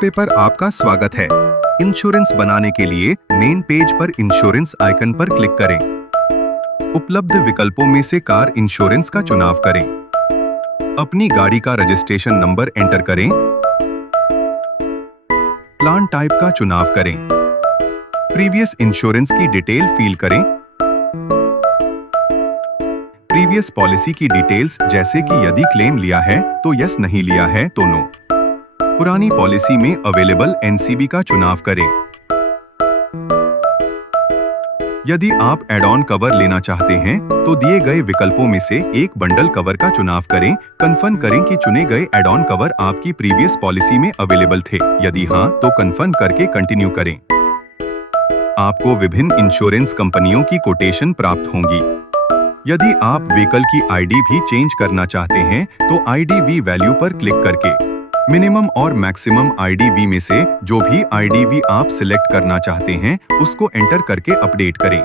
पे पर आपका स्वागत है। इंश्योरेंस बनाने के लिए मेन पेज पर इंश्योरेंस आइकन पर क्लिक करें। उपलब्ध विकल्पों में से कार इंश्योरेंस का चुनाव करें। अपनी गाड़ी का रजिस्ट्रेशन नंबर एंटर करें। प्लान टाइप का चुनाव करें। प्रीवियस इंश्योरेंस की डिटेल फिल करें। प्रीवियस पॉलिसी की डिटेल्स जैसे कि यदि क्लेम लिया है तो यस, नहीं लिया है तो नो। पुरानी पॉलिसी में अवेलेबल एनसीबी का चुनाव करें। यदि आप एड ऑन कवर लेना चाहते हैं तो दिए गए विकल्पों में से एक बंडल कवर का चुनाव करें। कंफर्म करें कि चुने गए एड ऑन कवर आपकी प्रीवियस पॉलिसी में अवेलेबल थे। यदि हाँ तो कंफर्म करके कंटिन्यू करें। आपको विभिन्न इंश्योरेंस कंपनियों की कोटेशन प्राप्त होंगी। यदि आप व्हीकल की आईडी भी चेंज करना चाहते हैं तो आईडीवी वैल्यू पर क्लिक करके मिनिमम और मैक्सिमम आईडीवी में से जो भी आईडीवी आप सिलेक्ट करना चाहते हैं उसको एंटर करके अपडेट करें।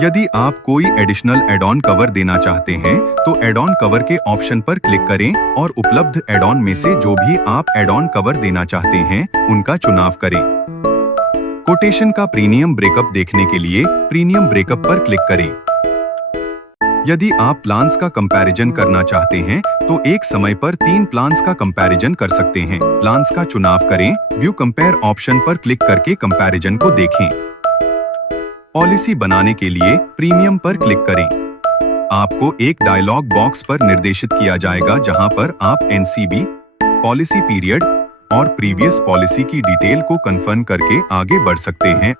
यदि आप कोई एडिशनल एड ऑन कवर देना चाहते हैं तो एड ऑन कवर के ऑप्शन पर क्लिक करें और उपलब्ध एड ऑन में से जो भी आप एड ऑन कवर देना चाहते हैं उनका चुनाव करें। कोटेशन का प्रीमियम ब्रेकअप देखने के लिए प्रीमियम ब्रेकअप पर क्लिक करें। यदि आप प्लान्स का कंपैरिजन करना चाहते हैं तो एक समय पर 3 प्लान्स का कंपैरिजन कर सकते हैं। प्लान्स का चुनाव करें। व्यू कंपेयर ऑप्शन पर क्लिक करके कंपैरिजन को देखें। पॉलिसी बनाने के लिए प्रीमियम पर क्लिक करें। आपको एक डायलॉग बॉक्स पर निर्देशित किया जाएगा जहां पर आप एनसीबी, पॉलिसी पीरियड और प्रीवियस पॉलिसी की डिटेल को कंफर्म करके आगे बढ़ सकते हैं।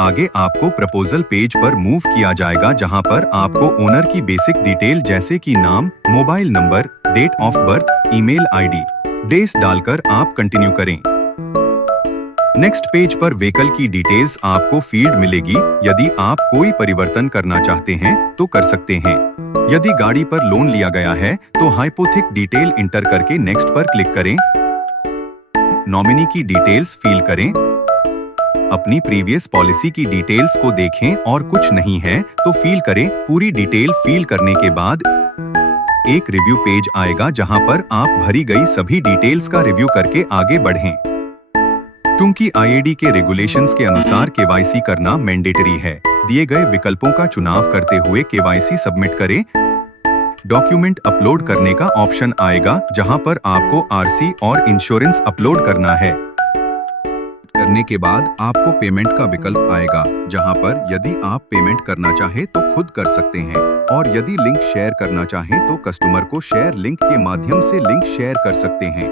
आगे आपको प्रपोजल पेज पर मूव किया जाएगा जहां पर आपको ओनर की बेसिक डिटेल जैसे कि नाम, mobile number, date of birth, email ID, dates डालकर आप कंटिन्यू करें। नेक्स्ट पेज पर व्हीकल की डिटेल्स आपको फील्ड मिलेगी। यदि आप कोई परिवर्तन करना चाहते हैं तो कर सकते हैं। यदि गाड़ी पर लोन लिया गया है तो हाइपोथेक डिटेल इंटर करके नेक्स्ट पर क्लिक करें। नॉमिनी की डिटेल्स फिल करें। अपनी प्रीवियस पॉलिसी की डिटेल्स को देखें और कुछ नहीं है तो फिल करें। पूरी डिटेल फिल करने के बाद एक रिव्यू पेज आएगा जहां पर आप भरी गई सभी डिटेल्स का रिव्यू करके आगे बढ़ें। क्योंकि आईएडी के रेगुलेशंस के अनुसार केवाईसी करना मैंडेटरी है, दिए गए विकल्पों का चुनाव करते हुए केवाईसी सबमिट करें। डॉक्यूमेंट अपलोड करने का ऑप्शन आएगा जहां पर आपको आरसी और इंश्योरेंस अपलोड करना है। करने के बाद आपको पेमेंट का विकल्प आएगा जहां पर यदि आप पेमेंट करना चाहें तो खुद कर सकते हैं और यदि लिंक शेयर करना चाहें तो कस्टमर को शेयर लिंक के माध्यम से लिंक शेयर कर सकते हैं।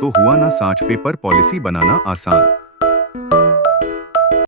तो हुआ ना साच पे पर पॉलिसी बनाना आसान।